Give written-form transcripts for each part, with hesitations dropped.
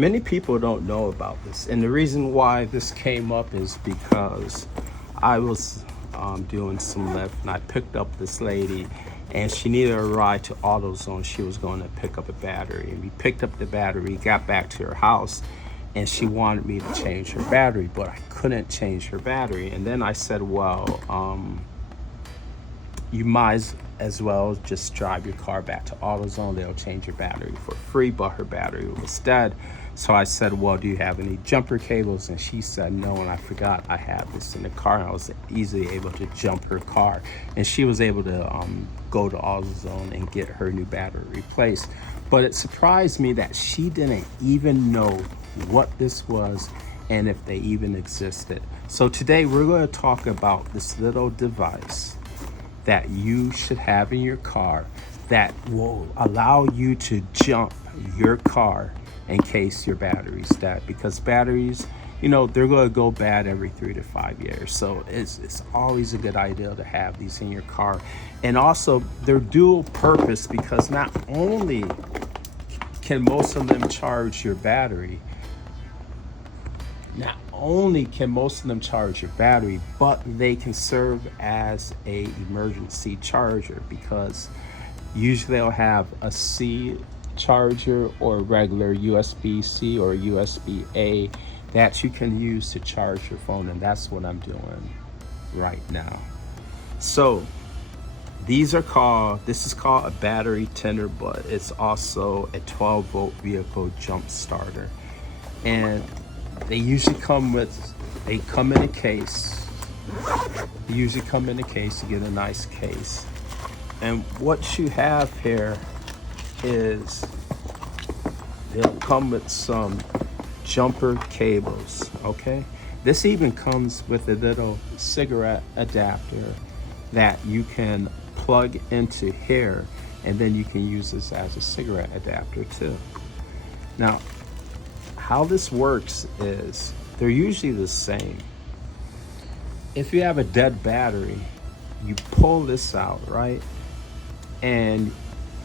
Many people don't know about this, and the reason why this came up is because I was doing some lift, and I picked up this lady, and she needed a ride to AutoZone. She was going to pick up a battery, and we picked up the battery, got back to her house, and she wanted me to change her battery, but I couldn't change her battery. And then I said, well, you might as well just drive your car back to AutoZone. They'll change your battery for free, but her battery was dead. So I said, well, do you have any jumper cables? And she said no, and I forgot I had this in the car, and I was easily able to jump her car. And she was able to go to AutoZone and get her new battery replaced. But it surprised me that she didn't even know what this was and if they even existed. So today we're going to talk about this little device that you should have in your car that will allow you to jump your car in case your battery's dead, because batteries, they're going to go bad every 3 to 5 years. So it's always a good idea to have these in your car. And also they're dual purpose, because not only can most of them charge your battery, but they can serve as a emergency charger, because usually they'll have a C charger or regular USB-C or USB-A that you can use to charge your phone, and that's what I'm doing right now. So this is called a battery tender, but it's also a 12-volt vehicle jump starter. And they usually come in a case. You get a nice case. And what you have here is they'll come with some jumper cables, okay? This even comes with a little cigarette adapter that you can plug into here, and then you can use this as a cigarette adapter too. Now, how this works is they're usually the same. If you have a dead battery, you pull this out, right? And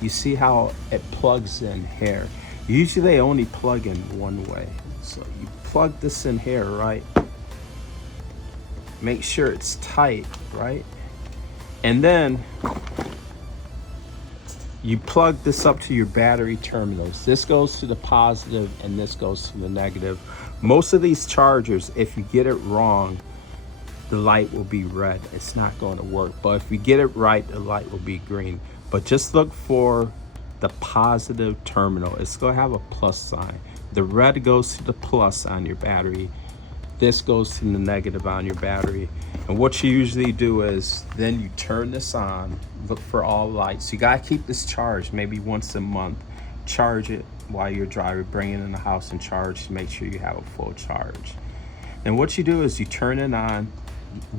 you see how it plugs in here. Usually they only plug in one way. So you plug this in here, right? Make sure it's tight, right? And then you plug this up to your battery terminals. This goes to the positive and this goes to the negative. Most of these chargers, if you get it wrong, the light will be red. It's not going to work. But if you get it right, the light will be green. But just look for the positive terminal. It's going to have a plus sign. The red goes to the plus on your battery. This goes to the negative on your battery. And what you usually do is then you turn this on, look for all lights. You got to keep this charged maybe once a month. Charge it while you're driving, bring it in the house and charge to make sure you have a full charge. And what you do is you turn it on,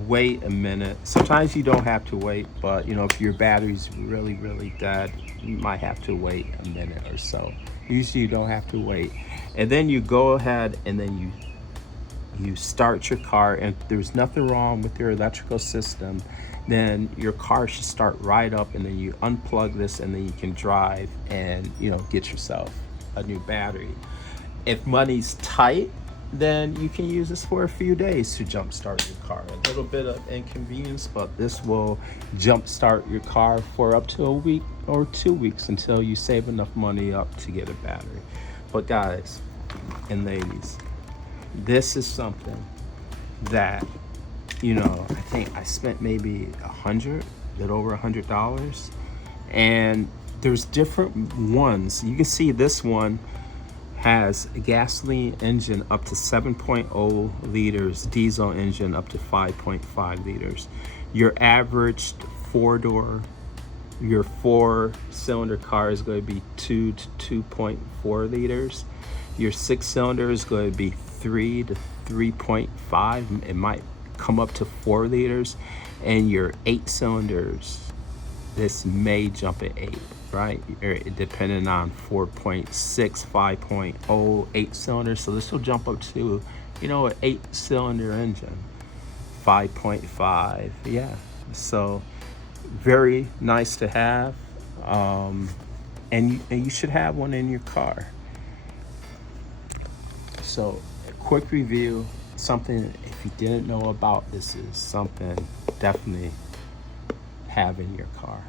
wait a minute. Sometimes you don't have to wait, but if your battery's really, really dead, you might have to wait a minute or so. Usually you don't have to wait. And then you go ahead and then you start your car, and if there's nothing wrong with your electrical system, then your car should start right up, and then you unplug this, and then you can drive and get yourself a new battery. If money's tight, then you can use this for a few days to jumpstart your car. A little bit of inconvenience, but this will jumpstart your car for up to a week or 2 weeks until you save enough money up to get a battery. But guys and ladies, this is something that I think I spent maybe a little over $100, and there's different ones. You can see this one has a gasoline engine up to 7.0 liters, diesel engine up to 5.5 liters. Your average your 4-cylinder car is going to be 2 to 2.4 liters. Your 6-cylinder is going to be 3 to 3.5. It might come up to 4 liters. And your 8 cylinders, this may jump at 8, right? Depending on 4.6, 5.0, 8 cylinders. So this will jump up to, an 8-cylinder engine, 5.5. Yeah. So very nice to have. And you should have one in your car. So a quick review, something if you didn't know about, this is something definitely have in your car.